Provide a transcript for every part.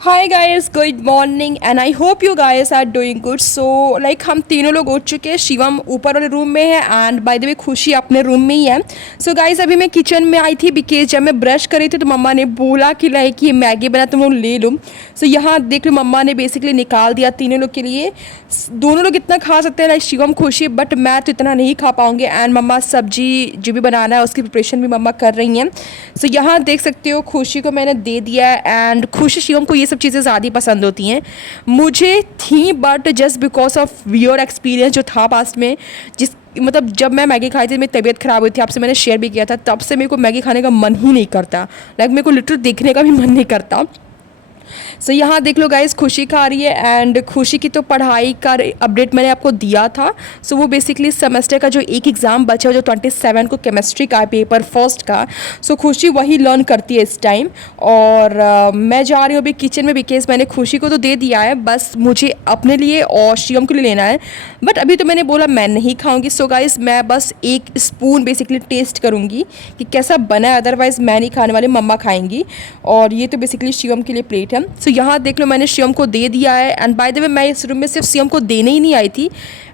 Hi guys, good morning and I hope you guys are doing good. So like हम तीनों लोग उठ चुके हैं। शिवम ऊपर वाले रूम में है एंड बाय द वे खुशी अपने रूम में ही है। सो गाइस अभी मैं किचन में आई थी बिकॉज जब मैं ब्रश करी थी तो मम्मा ने बोला कि लाइक ये मैगी बना तुम लोग ले लो। सो यहाँ देख लो मम्मा ने बेसिकली निकाल दिया तीनों लोग के लिए। दोनों लोग इतना खा सकते हैं लाइक शिवम खुशी, बट मैं तो इतना नहीं खा पाऊँगी। एंड मम्मा सब्जी जो भी बनाना है उसकी प्रिपरेशन भी मम्मा कर रही हैं। सो यहाँ देख सकते हो खुशी को मैंने दे दिया है एंड खुशी शिवम को ये सब चीज़ें ज़्यादा ही पसंद होती हैं। मुझे थी but just because of wear experience जो था पास्ट में, जिस मतलब जब मैं मैगी खाई थी मेरी तबीयत ख़राब हुई थी, आपसे मैंने शेयर भी किया था, तब से मेरे को मैगी खाने का मन ही नहीं करता। लाइक मेरे को लिटरली देखने का भी मन नहीं करता। सो यहाँ देख लो गाइस खुशी खा रही है एंड खुशी की तो पढ़ाई का अपडेट मैंने आपको दिया था। सो वो बेसिकली सेमेस्टर का जो एक एग्ज़ाम बचा है जो 27 को केमिस्ट्री का है, पेपर फर्स्ट का। सो खुशी वही लर्न करती है इस टाइम। और मैं जा रही हूँ अभी किचन में बिकॉज मैंने खुशी को तो दे दिया है, बस मुझे अपने लिए और शिवम के लिए लेना है। बट अभी तो मैंने बोला मैं नहीं खाऊंगी। सो गाइस मैं बस एक स्पून बेसिकली टेस्ट करूँगी कि कैसा बना है, अदरवाइज़ मैं नहीं खाने वाली, मम्मा खाएंगी। और ये तो बेसिकली शिवम के लिए प्लेट है। सो यहाँ देख लो मैंने शिवम को दे दिया है एंड बाय द वे मैं इस रूम में सिर्फ शिवम को देने ही नहीं आई थी,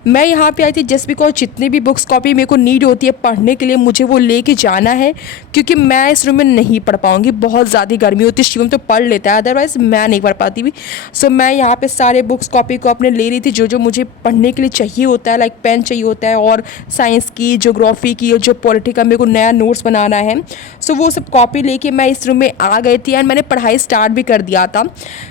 मैं यहाँ पे आई थी जस्ट बिकॉज जितनी भी बुक्स कॉपी मेरे को नीड होती है पढ़ने के लिए मुझे वो लेके जाना है, क्योंकि मैं इस रूम में नहीं पढ़ पाऊँगी, बहुत ज़्यादा गर्मी होती है। शिवम तो पढ़ लेता है अदरवाइज़ मैं नहीं पढ़ पाती भी। सो मैं यहाँ पे सारे बुक्स कॉपी को अपने ले रही थी जो जो मुझे पढ़ने के लिए चाहिए होता है, लाइक पेन चाहिए होता है और साइंस की, ज्योग्राफी की और जो पॉलिटिकल मेरे को नया नोट्स बनाना है। सो वो सब कॉपी लेके मैं इस रूम में आ गई थी एंड मैंने पढ़ाई स्टार्ट भी कर दिया था।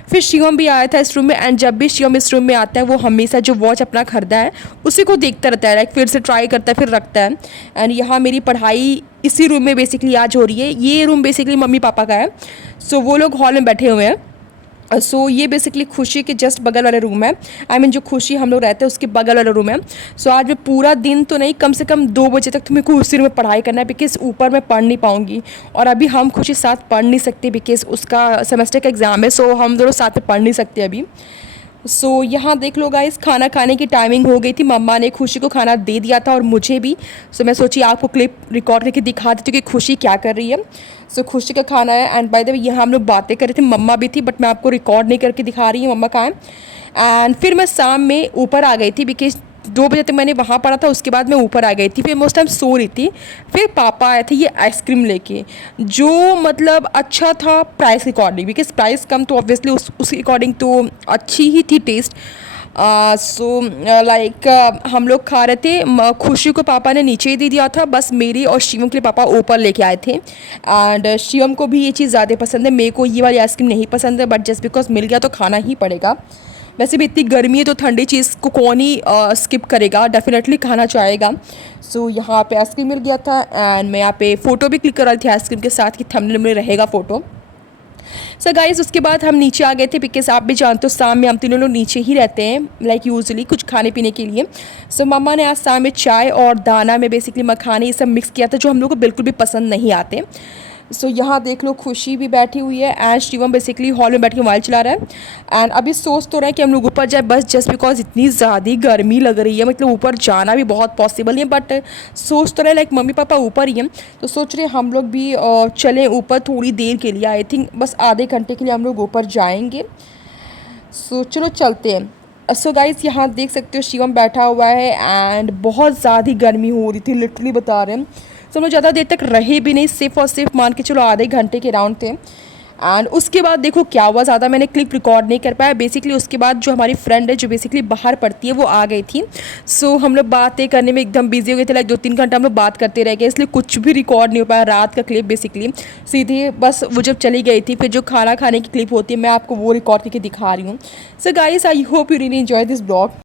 फिर शिवम भी आया था इस रूम में एंड जब भी शिवम इस रूम में आता है वो हमेशा जो वॉच अपना खरीदा है उसी को देखता रहता है, लाइक फिर से ट्राई करता है फिर रखता है। एंड यहाँ मेरी पढ़ाई इसी रूम में बेसिकली आज हो रही है। ये रूम बेसिकली मम्मी पापा का है। सो वो लोग हॉल में बैठे हुए हैं। सो ये बेसिकली खुशी के जस्ट बगल वाला रूम है। आई मीन जो खुशी हम लोग रहते हैं उसके बगल वाला रूम है। सो आज मैं पूरा दिन तो नहीं, कम से कम 2 बजे तक तो मेरे को उसी रूम में पढ़ाई करना है बिकॉज ऊपर मैं पढ़ नहीं पाऊँगी और अभी हम खुशी साथ पढ़ नहीं सकते बिकॉज उसका सेमेस्टर का एग्ज़ाम है। सो हम दोनों साथ में पढ़ नहीं सकते अभी। सो यहाँ देख लो गाइस खाना खाने की टाइमिंग हो गई थी, मम्मा ने खुशी को खाना दे दिया था और मुझे भी। सो मैं सोची आपको क्लिप रिकॉर्ड करके दिखा देती हूँ कि खुशी क्या कर रही है। सो खुशी का खाना है एंड बाय द वे यहाँ हम लोग बातें कर रहे थे, मम्मा भी थी बट मैं आपको रिकॉर्ड नहीं करके दिखा रही हूँ मम्मा कहाँ है। एंड फिर मैं शाम में ऊपर आ गई थी बिकॉज 2 बजे तक मैंने वहाँ पढ़ा था, उसके बाद मैं ऊपर आ गई थी। फिर मैं उस टाइम सो रही थी। फिर पापा आए थे ये आइसक्रीम लेके, जो मतलब अच्छा था प्राइस के अकॉर्डिंग, बिकॉज प्राइस कम तो ऑब्वियसली उसके अकॉर्डिंग तो अच्छी ही थी टेस्ट। सो लाइक हम लोग खा रहे थे। खुशी को पापा ने नीचे ही दे दिया था, बस मेरी और शिवम के लिए पापा ऊपर लेके आए थे। एंड शिवम को भी ये चीज़ ज़्यादा पसंद है, मेरे को ये वाली आइसक्रीम नहीं पसंद है, बट जस्ट बिकॉज मिल गया तो खाना ही पड़ेगा। वैसे भी इतनी गर्मी है तो ठंडी चीज़ को कौन ही स्किप करेगा, डेफिनेटली खाना चाहेगा। सो यहाँ पे आइसक्रीम मिल गया था एंड मैं यहाँ पे फ़ोटो भी क्लिक कर रही थी आइसक्रीम के साथ कि थंबनेल में रहेगा फ़ोटो। सो गाइस उसके बाद हम नीचे आ गए थे बिकॉज आप भी जानते हो शाम में हम तीनों लोग नीचे ही रहते हैं लाइक यूजुअली कुछ खाने पीने के लिए। सो मम्मा ने आज शाम में चाय और दाना में बेसिकली मखाने ये सब मिक्स किया था जो हम लोग को बिल्कुल भी पसंद नहीं आते। सो यहाँ देख लो खुशी भी बैठी हुई है एंड शिवम बेसिकली हॉल में बैठ के मोबाइल चला रहा है। एंड अभी सोच तो रहे हैं कि हम लोग ऊपर जाए, बस जस्ट बिकॉज इतनी ज़्यादा गर्मी लग रही है, मतलब ऊपर जाना भी बहुत पॉसिबल नहीं है, बट सोच तो रहे लाइक मम्मी पापा ऊपर ही हैं तो सोच रहे हम लोग भी चलें ऊपर थोड़ी देर के लिए। आई थिंक बस आधे घंटे के लिए हम लोग ऊपर जाएंगे। सो चलो चलते हैं। सो गाइस यहाँ देख सकते हो शिवम बैठा हुआ है एंड बहुत ज़्यादा गर्मी हो रही थी, लिटरली बता रहे हैं। तो हम लोग ज़्यादा देर तक रहे भी नहीं, सिर्फ और सिर्फ मान के चलो आधे घंटे के राउंड थे। एंड उसके बाद देखो क्या हुआ, ज़्यादा मैंने क्लिप रिकॉर्ड नहीं कर पाया। बेसिकली उसके बाद जो हमारी फ्रेंड है जो बेसिकली बाहर पढ़ती है वो आ गई थी। सो हम लोग बातें करने में एकदम बिजी हो गए थे, लाइक 2-3 घंटा हम लोग बात करते रह गए, इसलिए कुछ भी रिकॉर्ड नहीं हो पाया रात का क्लिप। बेसिकली सीधे बस वो जब चली गई थी फिर जो खाना खाने की क्लिप होती है मैं आपको वो रिकॉर्ड करके दिखा रही हूँ। So guys I hope you really enjoy this blog.